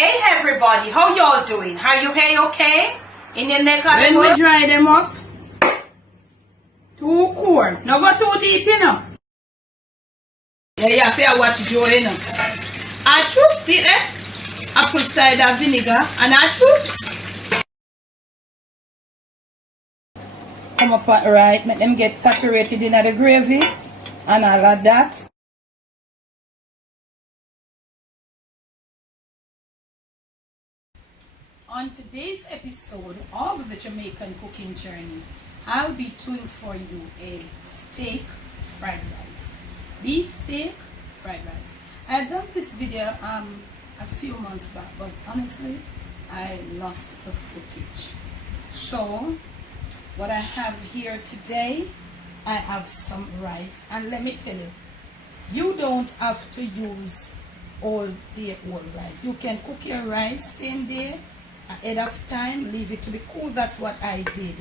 Hey everybody, how y'all doing? Are you okay? In your neck of When we dry them up, too cold. No go too deep, you know. Yeah, you have to watch Joe, you know. Our troops, see there? Apple cider vinegar and our troops. Come up right, make them get saturated in the gravy and all of that. On today's episode of the Jamaican Cooking Journey, I'll be doing for you a steak fried rice. Beef steak fried rice. I had done this video a few months back, but honestly, I lost the footage. So, what I have here today, I have some rice. And let me tell you, you don't have to use all the old rice. You can cook your rice same day, ahead of time, leave it to be cool. That's what I did.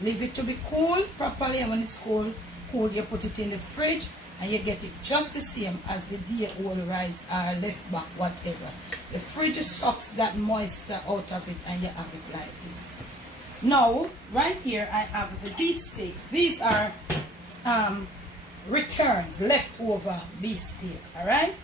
Leave it to be cool properly, and when it's cool, you put it in the fridge and you get it just the same as the day old rice or left back, whatever. The fridge sucks that moisture out of it and you have it like this. Now, right here I have the beef steaks. These are returns, leftover beef steak, alright?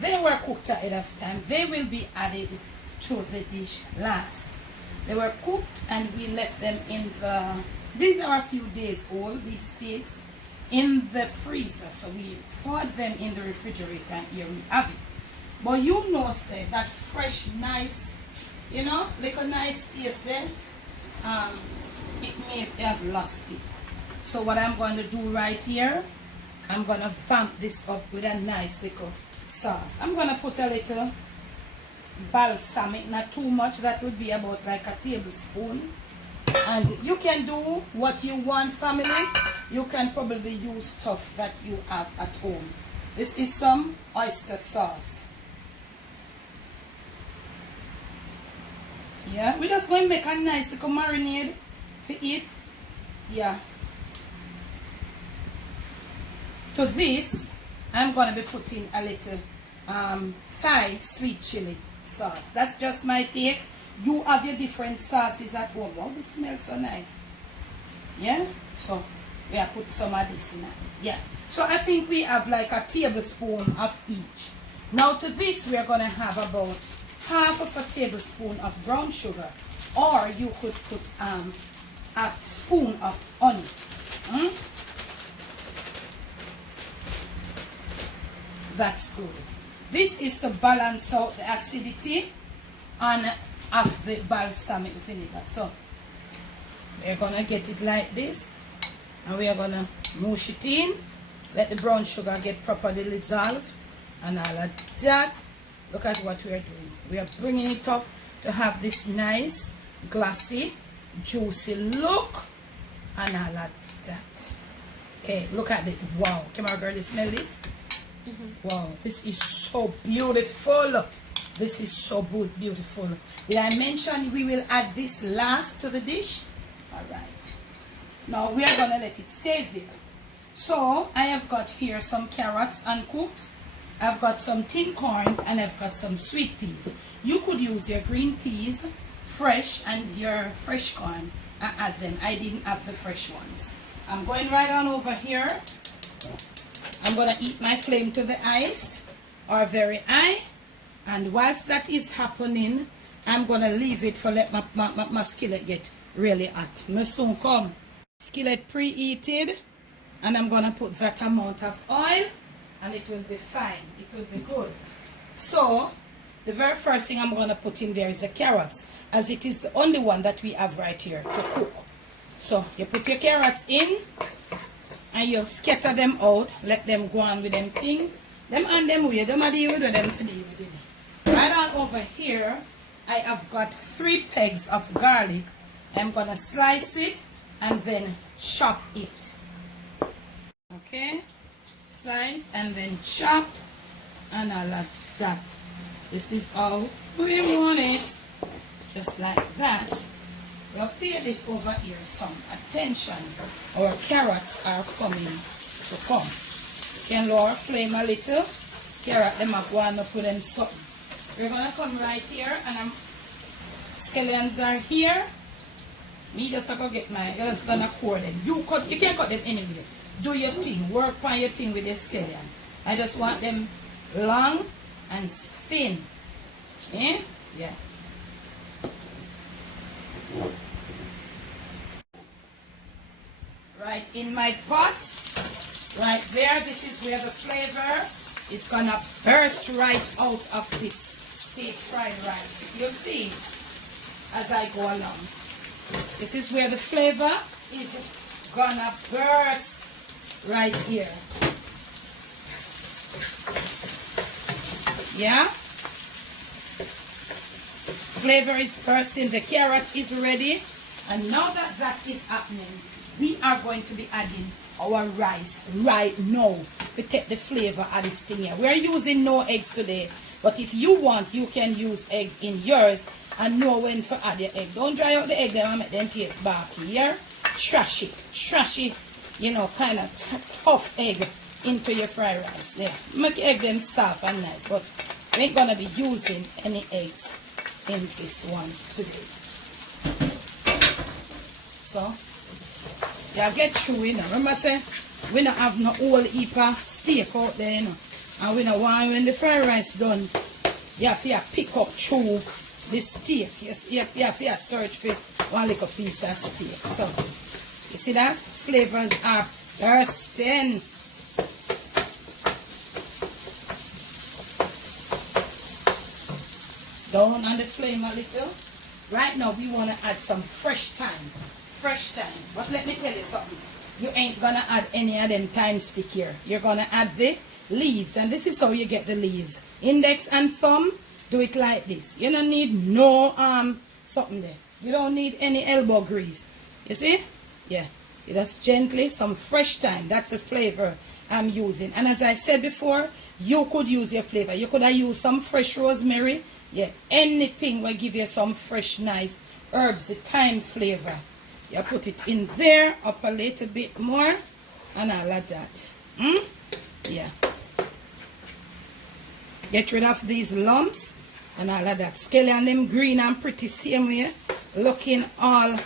They were cooked ahead of time. They will be added to the dish last. They were cooked and we left them in the, these are a few days old, these steaks, in the freezer. So we thawed them in the refrigerator and here we have it. But you know, say that fresh, nice, you know, like a nice taste there, it may have lost it. So what I'm going to do right here, I'm going to vamp this up with a nice little sauce. I'm going to put a little balsamic, not too much, that would be about like a tablespoon. And you can do what you want, family. You can probably use stuff that you have at home. This is some oyster sauce. Yeah, we're just going to make a nice little marinade for it. Yeah. To this, I'm going to be putting a little Thai sweet chili sauce. That's just my take. You have your different sauces at home. Wow, this smells so nice. Yeah, so we have put some of this in it. Yeah, so I think we have like a tablespoon of each. Now to this we are going to have about half of a tablespoon of brown sugar, or you could put a spoon of honey. That's good. This is to balance out the acidity and of the balsamic vinegar. So we're gonna get it like this, and we are gonna mush it in, let the brown sugar get properly dissolved and all of that. Look at what we are doing. We are bringing it up to have this nice glassy juicy look and all of that. Okay, look at it. Wow, camera girl, you smell this? Wow, this is so beautiful. This is so good, beautiful. Did I mention we will add this last to the dish? Alright. Now we are going to let it stay there. So I have got here some carrots uncooked. I've got some tin corn and I've got some sweet peas. You could use your green peas, fresh, and your fresh corn and add them. I didn't have the fresh ones. I'm going right on over here. I'm going to heat my flame to the highest or very high. And whilst that is happening, I'm going to leave it for let my skillet get really hot. I soon come. Skillet preheated. And I'm going to put that amount of oil. And it will be fine. It will be good. So, the very first thing I'm going to put in there is the carrots. As it is the only one that we have right here to cook. So, you put your carrots in. And you scatter them out. Let them go on with them thing. Them and them way. Them are deal with them for the right on over here, I have got 3 pegs of garlic. I'm going to slice it and then chop it. Okay? Slice and then chopped and all of that. This is how we want it. Just like that. We'll pay this over here some attention. Our carrots are coming to come. Can lower flame a little. Carrot them up, want to put them something. We're gonna come right here, and scallions are here. Me just gonna get my, just gonna pour them. You can't cut them anywhere. Do your thing, work on your thing with the scallion. I just want them long and thin. Eh? Yeah. Right in my pot, right there, this is where the flavor is gonna burst right out of this steak fried rice. You'll see as I go along. This is where the flavor is gonna burst right here. Yeah? Flavor is bursting, the carrot is ready, and now that that is happening, we are going to be adding our rice right now to take the flavor of this thing here. We're using no eggs today, but if you want, you can use egg in yours and know when to add your egg. Don't dry out the egg and make them taste barky here. Trash it, you know, kind of tough egg into your fried rice. Yeah, make your egg them soft and nice, but we ain't gonna be using any eggs in this one today. So yeah, get through, you know. Remember I say we don't have no whole heap of steak out there, you know. And we don't want, when the fried rice done, you have to pick up through the steak. You have to search for one little piece of steak. So you see that? Flavors are bursting. Down on the flame a little. Right now we want to add some fresh thyme. But let me tell you something. You ain't gonna add any of them thyme stick here. You're gonna add the leaves, and this is how you get the leaves. Index and thumb, do it like this. You don't need no something there. You don't need any elbow grease. You see? Yeah. You just gently, some fresh thyme. That's the flavor I'm using. And as I said before, you could use your flavor. You could have used some fresh rosemary. Yeah, anything will give you some fresh, nice herbs, the thyme flavor. You put it in there, up a little bit more, and all of that. Yeah. Get rid of these lumps, and all of that. Scallion them green and pretty, same way. Looking all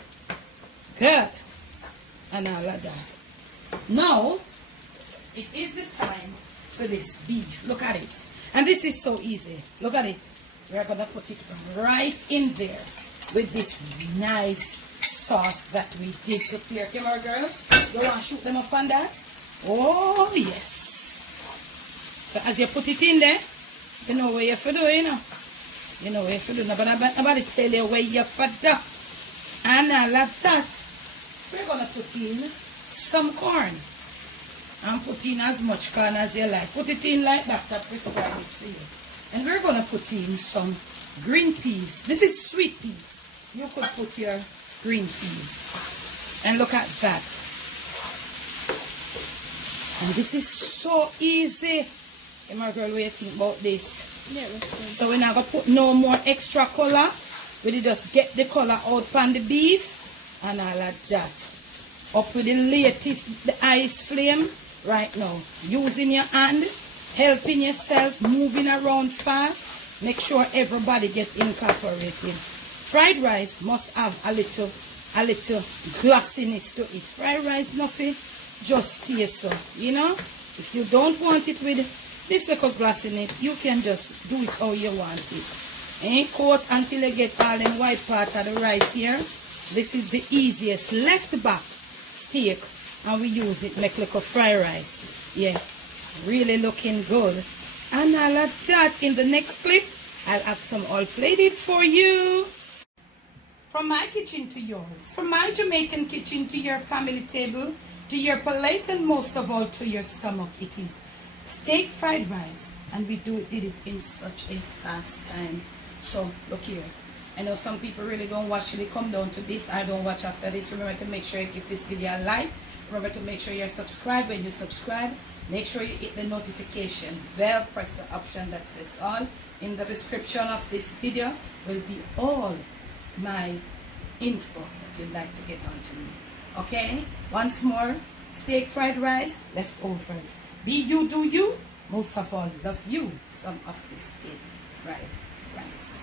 good, and all of that. Now, it is the time for this beef. Look at it. And this is so easy. Look at it. We're going to put it right in there with this nice sauce that we did prepare. Come on, girl. You want to shoot them up on that? Oh, yes. So as you put it in there, you know where you have to do, you know. You know where you have to do. But nobody tell you where you have to do. And all of that, we're going to put in some corn. And put in as much corn as you like. Put it in like that to prescribe it for you. And we're going to put in some green peas. This is sweet peas. You could put your green peas. And look at that. And this is so easy. Hey, my girl, what do you think about this? Yeah, that's good. So we're not going to put no more extra color. We just get the color out from the beef. And all of that. Up with the latest, the ice flame right now. Using your hand. Helping yourself, moving around fast. Make sure everybody gets incorporated. Fried rice must have a little glossiness to it. Fried rice, nothing, just stay so. You know, if you don't want it with this little glossiness, you can just do it how you want it. Coat until you get all them white part of the rice here. This is the easiest. Left back steak, and we use it make little fried rice. Yeah. Really looking good. And I'll add that in the next clip. I'll have some all plated for you. From my kitchen to yours, from my Jamaican kitchen to your family table, to your plate, and most of all to your stomach, it is steak fried rice. And we did it in such a fast time. So look here. I know some people really don't watch till they come down to this. I don't watch after this. Remember to make sure you give this video a like. Remember to make sure you're subscribed. When you subscribe, make sure you hit the notification bell, press the option that says all. In the description of this video will be all my info that you'd like to get onto me. Okay? Once more, steak fried rice, leftovers. Be you, do you. Most of all, love you some of the steak fried rice.